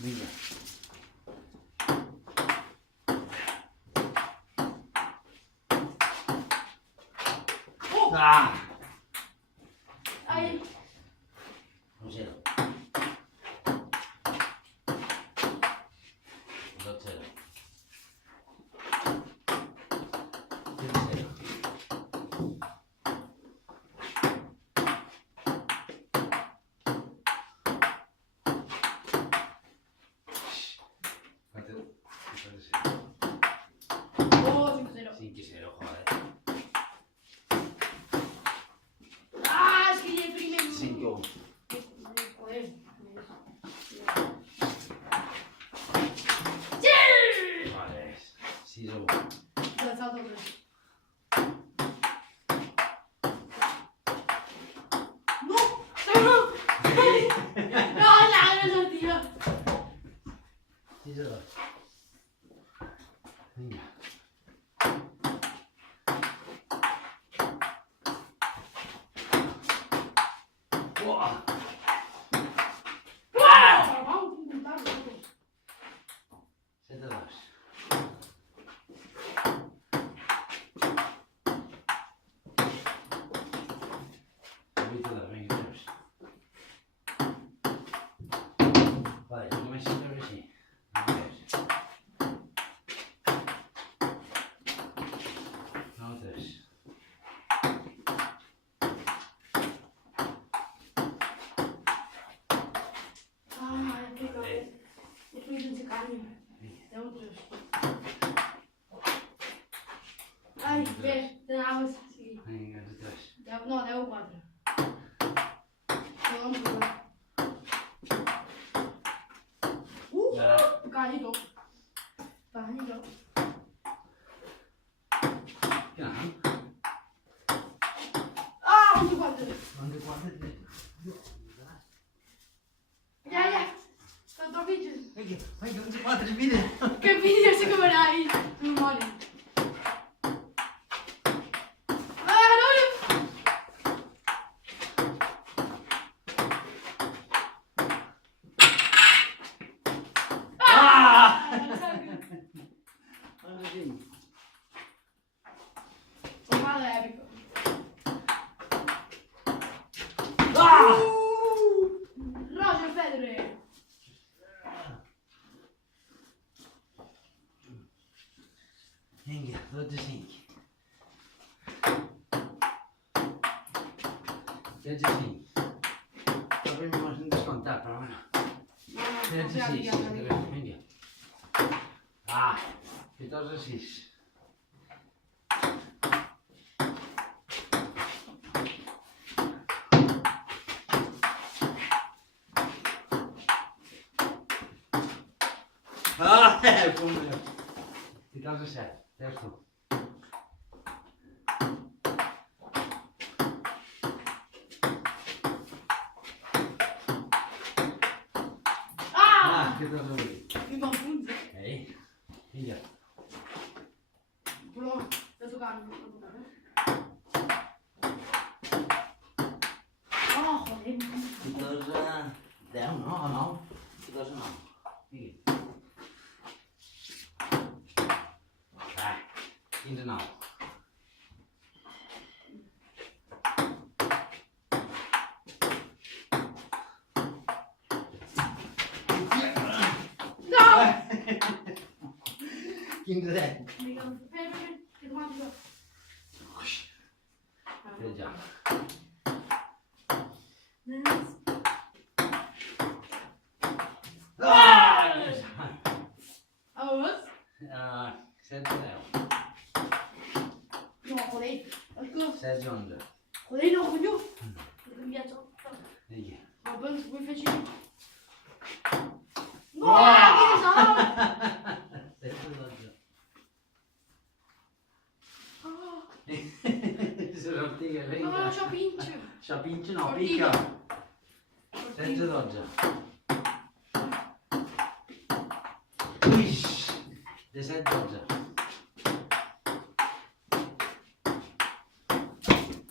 Vinga. Ah! Ai. Un 0. 2-0. 3-0. Oh, 5-0. 5-0, joder. Ah, es que ya el primero. 5-1. Joder. Vale. 6-1. Lanzado doble. ¡No! ¡No! ¡No, no, tío! 6-2. Venga. ¡Buah! Vamos a intentarlo. 7-2. Venga, Dios. Vale, yo me siento que sí. A ver. No, 3. Ay, qué cabrón. Estoy sin secarme. De otros. Ay, ves, tenemos así. Venga, 3. No, de 4. Vamos a ver. Callito. Callito. Ja. Ah, 4. Want ik wacht het niet. Ya, ya. Son dos bichos. Venga, onze 4 bieden. ¿Qué vídeo se comerá ahí? Me morí. ¡Ah, no! Ah! Wat is die? Ojalá épico. Ah! Roger Federer. Venga, 2-5. 3-5. Abbiamo un descontato, però bueno. No, 3-6. Venga. Ah, 14-6. Ah, come 14-7. Terzo. Ah! Ah, che cosa vuoi? Mi confundo. Ehi, via. Però, sto toccando. Oh, joder. Che cosa... No. Che cosa no? Via. Dai, in de nou. No! Kinderen. Aspetta, che domani Già. Ah! Aos? 7-0. No, joder. Ecco. 6-11. Joder, no, coño. Mi piace. Via. Ma poi vuoi facile? No, Ah! che ne so? 7-12. Oh, Se lo tira, no, venga. c'ho pincio. Sciapinci no, Fortino. picca. 7-12. Uish. De 7-12.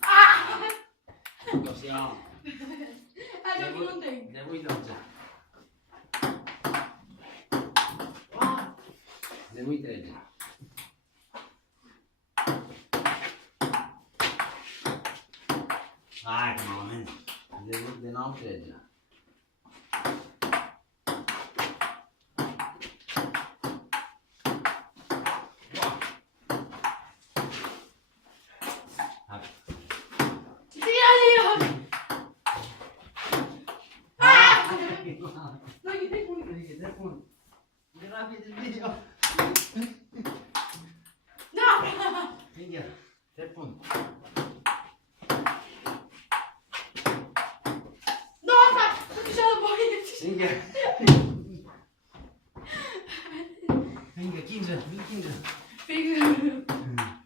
Ah! Siamo. Ah, c'ho più non tengo. De 8-12. nu-i trece. Hai, moment. De n-au trece. Finger, te pun. Finger. Finger, 15, 15. Finger.